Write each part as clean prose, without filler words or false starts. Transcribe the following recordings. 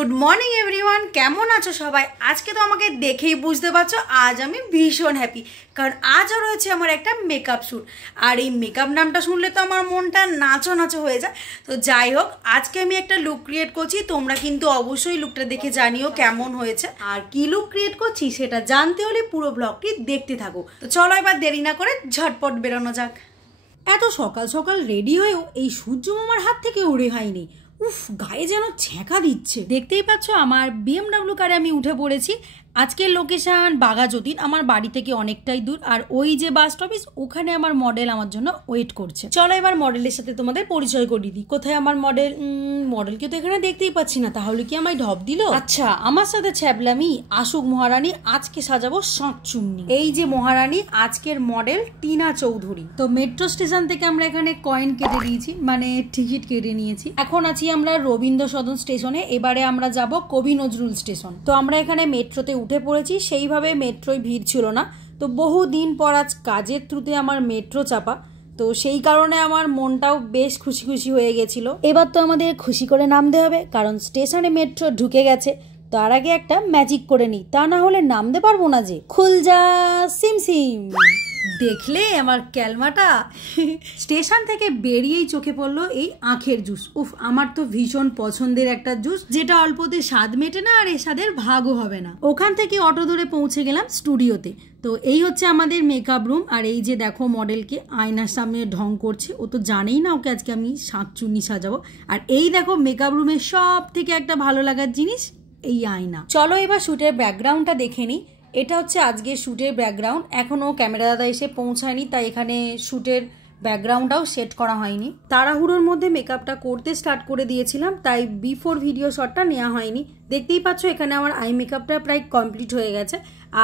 Good morning everyone, কেমন আছো সবাই? আজকে তো আমাকে দেখেই বুঝতে পারছো আজ আমি ভীষণ হ্যাপি, কারণ আজও রয়েছে আমার একটা মেকআপ শ্যুট। আর এই মেকআপ নামটা শুনলে তো আমার মনটা নাচো নাচো হয়ে যায়। তো যাই হোক, আজকে আমি একটা লুক ক্রিয়েট করছি, তোমরা কিন্তু অবশ্যই লুকটা দেখে জানিও কেমন হয়েছে। আর কি লুক ক্রিয়েট করছি সেটা জানতে হলে পুরো ব্লগটি দেখতে থাকো। তো চলো এবার দেরি না করে ঝটপট বেরোনো যাক। এত সকাল সকাল রেডি হয়েও এই সূর্য মামার হাত থেকে উড়ে হয়নি। উফ, গায়ে যেন ছ্যাঁকা দিচ্ছে। দেখতেই পাচ্ছ আমার BMW কারে আমি উঠে পড়েছি। আজকের লোকেশন বাঘাযতীন, আমার বাড়ি থেকে অনেকটাই দূর। আর ওই যে বাস স্টপিস, ওখানে আমার মডেল আমার জন্য ওয়েট করছে। চলো এবার মডেলের সাথে তোমাদের পরিচয় করিয়ে দিই। কোথায় আমার মডেল? মডেলকে তো এখানে দেখতেই পাচ্ছি না, তাহলে কি আমায় ঢপ দিল? আচ্ছা, আমার সাথে ছ্যাবলামি। আসুক মহারানী, আজকে সাজাবো শাঁকচুন্নি। এই যে মহারানী, আজকের মডেল টিনা চৌধুরী। তো মেট্রো স্টেশন থেকে আমরা এখানে কয়েন কেটে দিয়েছি, মানে টিকিট কেটে নিয়েছি। এখন আছি আমরা রবীন্দ্র সদন স্টেশনে। এবারে আমরা যাব কবি নজরুল স্টেশন। তো আমরা এখানে মেট্রোতে উঠে পড়েছি। সেইভাবে মেট্রোয় ভিড় ছিল না, তো বহুদিন পর আজ কাজের থ্রুতে আমার মেট্রো চাপা, তো সেই কারণে আমার মনটাও বেশ খুশি খুশি হয়ে গেছিল। এবার তো আমাদের খুশি করে নামতে হবে, কারণ স্টেশনে মেট্রো ঢুকে গেছে। তার আগে একটা ম্যাজিক করে নিই, তা না হলে নামতে পারবো না যে। খুলজা সিমসিম। দেখলে আমার ক্যালমাটা? স্টেশন থেকে বেরিয়েই চোখে পড়লো এই আখের জুস। উফ, আমার তো ভীষণ পছন্দের একটা জুস, যেটা অল্পতে স্বাদ মেটে না আর এ স্বাদের ভাগও হবে না। ওখান থেকে অটো ধরে পৌঁছে গেলাম স্টুডিওতে। তো এই হচ্ছে আমাদের মেকআপ রুম। আর এই যে দেখো মডেলকে আয়নার সামনে ঢং করছে, ও তো জানেই না ওকে আজকে আমি শাঁকচুন্নি সাজাবো। আর এই দেখো মেকআপ রুমের সব থেকে একটা ভালো লাগার জিনিস এই আয়না। চলো এবার শুটের ব্যাকগ্রাউন্ডটা দেখে নিই। এটা হচ্ছে আজকের শ্যুটের ব্যাকগ্রাউন্ড। এখনও ক্যামেরা দাদা এসে পৌঁছায়নি, তাই এখানে শ্যুটের ব্যাকগ্রাউন্ডটাও সেট করা হয়নি। তাড়াহুড়োর মধ্যে মেকআপটা করতে স্টার্ট করে দিয়েছিলাম, তাই বিফোর ভিডিও শটটা নেওয়া হয়নি। দেখতেই পাচ্ছ এখানে আমার আই মেকআপটা প্রায় কমপ্লিট হয়ে গেছে,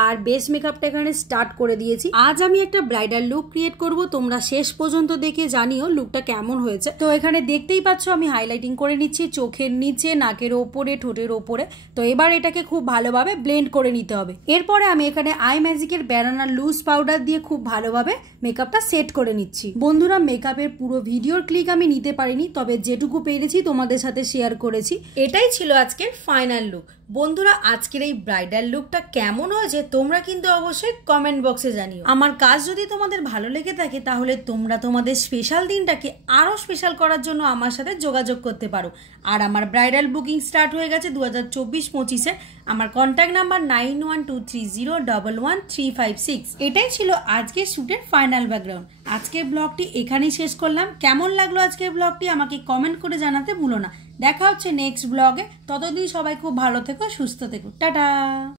আর বেস মেকআপটা এখানে স্টার্ট করে দিয়েছি। আজ আমি একটা ব্রাইডাল লুক ক্রিয়েট করব, তোমরা শেষ পর্যন্ত দেখে জানিও লুকটা কেমন হয়েছে। তো এখানে দেখতেই পাচ্ছ আমি হাইলাইটিং করে নিচ্ছি চোখের নিচে, নাকের ওপরে, ঠোঁটের ওপরে। তো এবার এটাকে খুব ভালোভাবে ব্লেন্ড করে নিতে হবে। এরপরে আমি এখানে আই ম্যাজিকের ব্যানানা লুজ পাউডার দিয়ে খুব ভালোভাবে মেকআপটা সেট করে নিচ্ছি। বন্ধুরা, মেকআপের পুরো ভিডিওর ক্লিক আমি নিতে পারিনি, তবে যেটুকু পেরেছি তোমাদের সাথে শেয়ার করেছি। এটাই ছিল আজকের ফাইনাল লুক। বন্ধুরা, আজকের এই ব্রাইডাল লুকটা কেমন হয়েছে তোমরা কিন্তু অবশ্যই কমেন্ট বক্সে জানিও। আমার কাজ যদি তোমাদের ভালো লেগে থাকে, তাহলে তোমরা তোমাদের স্পেশাল দিনটাকে আরো স্পেশাল করার জন্য আমার সাথে যোগাযোগ করতে পারো। আর আমার ব্রাইডাল বুকিং স্টার্ট হয়ে গেছে 2024-25-এ। আমার কন্ট্যাক্ট নাম্বার 9123011356। এটাই ছিল আজকের শ্যুটের ফাইনাল ব্যাকগ্রাউন্ড। আজকের ব্লগটি এখানেই শেষ করলাম। কেমন লাগলো আজকের ব্লগটি আমাকে কমেন্ট করে জানাতে ভুলো না। দেখা হচ্ছে নেক্সট ব্লগে। ততদিন সবাই খুব ভালো থেকো, সুস্থ থেকো। টাটা।